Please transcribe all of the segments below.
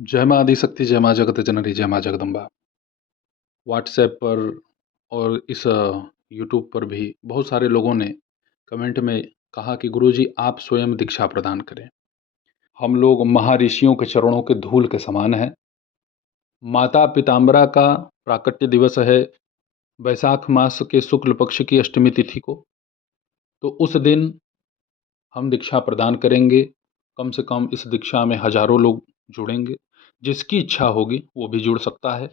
जय माँ आदिशक्ति, जय माँ जगत जननी, जय माँ जगदम्बा। व्हाट्सएप पर और इस यूट्यूब पर भी बहुत सारे लोगों ने कमेंट में कहा कि गुरुजी आप स्वयं दीक्षा प्रदान करें। हम लोग महर्षियों के चरणों के धूल के समान हैं। माता पीताम्बरा का प्राकट्य दिवस है वैशाख मास के शुक्ल पक्ष की अष्टमी तिथि को। तो उस दिन हम दीक्षा प्रदान करेंगे। कम से कम इस दीक्षा में हजारों लोग जुड़ेंगे। जिसकी इच्छा होगी वो भी जुड़ सकता है।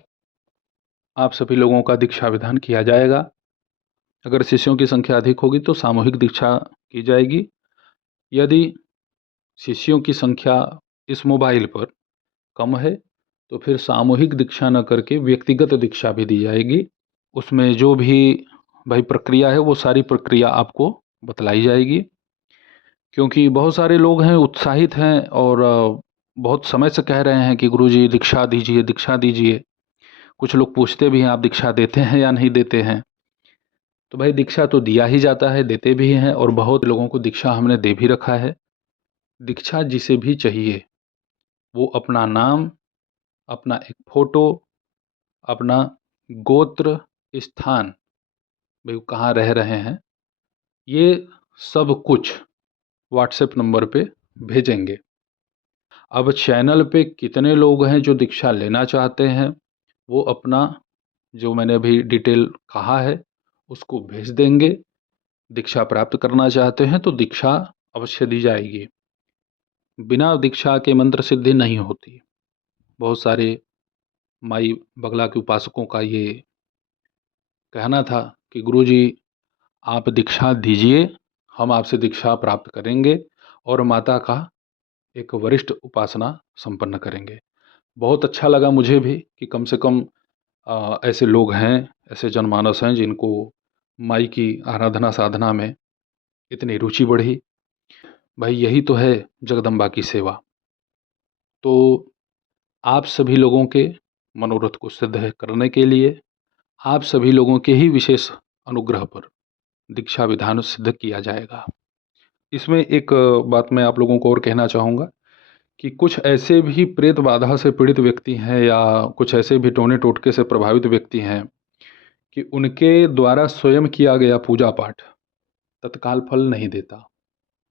आप सभी लोगों का दीक्षा विधान किया जाएगा। अगर शिष्यों की संख्या अधिक होगी तो सामूहिक दीक्षा की जाएगी। यदि शिष्यों की संख्या इस मोबाइल पर कम है तो फिर सामूहिक दीक्षा न करके व्यक्तिगत दीक्षा भी दी जाएगी। उसमें जो भी भाई प्रक्रिया है वो सारी प्रक्रिया आपको बतलाई जाएगी। क्योंकि बहुत सारे लोग हैं, उत्साहित हैं और बहुत समय से कह रहे हैं कि गुरुजी दीक्षा दीजिए, दीक्षा दीजिए। कुछ लोग पूछते भी हैं आप दीक्षा देते हैं या नहीं देते हैं। तो भाई दीक्षा तो दिया ही जाता है, देते भी हैं और बहुत लोगों को दीक्षा हमने दे भी रखा है। दीक्षा जिसे भी चाहिए वो अपना नाम, अपना एक फ़ोटो, अपना गोत्र, स्थान, भाई वो कहाँ रह रहे हैं, ये सब कुछ व्हाट्सएप नंबर पे भेजेंगे। अब चैनल पे कितने लोग हैं जो दीक्षा लेना चाहते हैं वो अपना जो मैंने अभी डिटेल कहा है उसको भेज देंगे। दीक्षा प्राप्त करना चाहते हैं तो दीक्षा अवश्य दी जाएगी। बिना दीक्षा के मंत्र सिद्धि नहीं होती। बहुत सारे माई बगला के उपासकों का ये कहना था कि गुरुजी आप दीक्षा दीजिए, हम आपसे दीक्षा प्राप्त करेंगे और माता का एक वरिष्ठ उपासना संपन्न करेंगे। बहुत अच्छा लगा मुझे भी कि कम से कम ऐसे लोग हैं, ऐसे जनमानस हैं जिनको माई की आराधना साधना में इतनी रुचि बढ़ी। भाई यही तो है जगदम्बा की सेवा। तो आप सभी लोगों के मनोरथ को सिद्ध करने के लिए आप सभी लोगों के ही विशेष अनुग्रह पर दीक्षा विधान सिद्ध किया जाएगा। इसमें एक बात मैं आप लोगों को और कहना चाहूँगा कि कुछ ऐसे भी प्रेत बाधा से पीड़ित व्यक्ति हैं या कुछ ऐसे भी टोने टोटके से प्रभावित व्यक्ति हैं कि उनके द्वारा स्वयं किया गया पूजा पाठ तत्काल फल नहीं देता।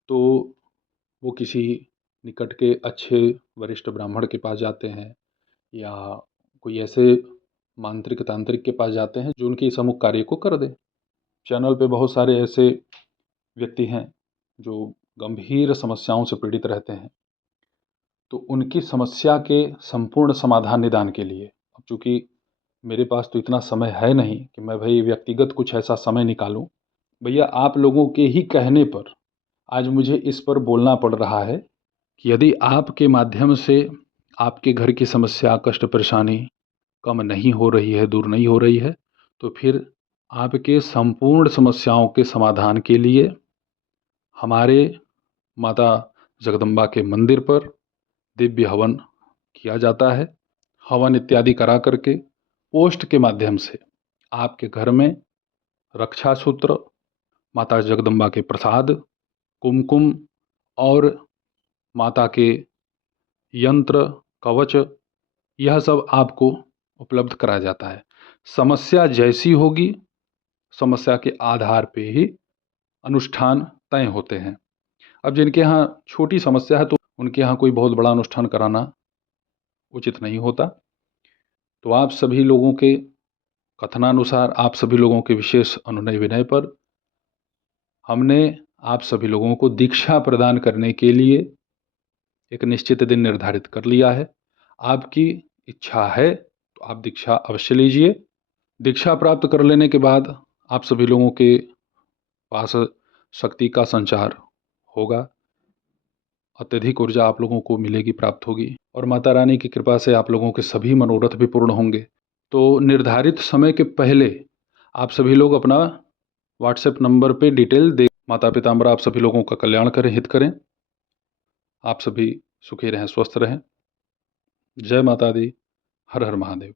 तो वो किसी निकट के अच्छे वरिष्ठ ब्राह्मण के पास जाते हैं या कोई ऐसे मांत्रिक तांत्रिक के पास जाते हैं जो उनके इस अमुक कार्य को कर दे। चैनल पे बहुत सारे ऐसे व्यक्ति हैं जो गंभीर समस्याओं से पीड़ित रहते हैं। तो उनकी समस्या के संपूर्ण समाधान निदान के लिए, अब चूँकि मेरे पास तो इतना समय है नहीं कि मैं भाई व्यक्तिगत कुछ ऐसा समय निकालूं। भैया आप लोगों के ही कहने पर आज मुझे इस पर बोलना पड़ रहा है कि यदि आपके माध्यम से आपके घर की समस्या, कष्ट, परेशानी कम नहीं हो रही है, दूर नहीं हो रही है, तो फिर आपके संपूर्ण समस्याओं के समाधान के लिए हमारे माता जगदम्बा के मंदिर पर दिव्य हवन किया जाता है। हवन इत्यादि करा करके पोस्ट के माध्यम से आपके घर में रक्षा सूत्र, माता जगदम्बा के प्रसाद, कुमकुम और माता के यंत्र, कवच, यह सब आपको उपलब्ध कराया जाता है। समस्या जैसी होगी समस्या के आधार पे ही अनुष्ठान तय होते हैं। अब जिनके यहाँ छोटी समस्या है तो उनके यहाँ कोई बहुत बड़ा अनुष्ठान कराना उचित नहीं होता। तो आप सभी लोगों के कथनानुसार, आप सभी लोगों के विशेष अनुनय विनय पर हमने आप सभी लोगों को दीक्षा प्रदान करने के लिए एक निश्चित दिन निर्धारित कर लिया है। आपकी इच्छा है तो आप दीक्षा अवश्य लीजिए। दीक्षा प्राप्त कर लेने के बाद आप सभी लोगों के पास शक्ति का संचार होगा। अत्यधिक ऊर्जा आप लोगों को मिलेगी, प्राप्त होगी और माता रानी की कृपा से आप लोगों के सभी मनोरथ भी पूर्ण होंगे। तो निर्धारित समय के पहले आप सभी लोग अपना व्हाट्सएप नंबर पे डिटेल दे। माता पिताम्बरा आप सभी लोगों का कल्याण करें, हित करें। आप सभी सुखी रहें, स्वस्थ रहें। जय माता दी। हर हर महादेव।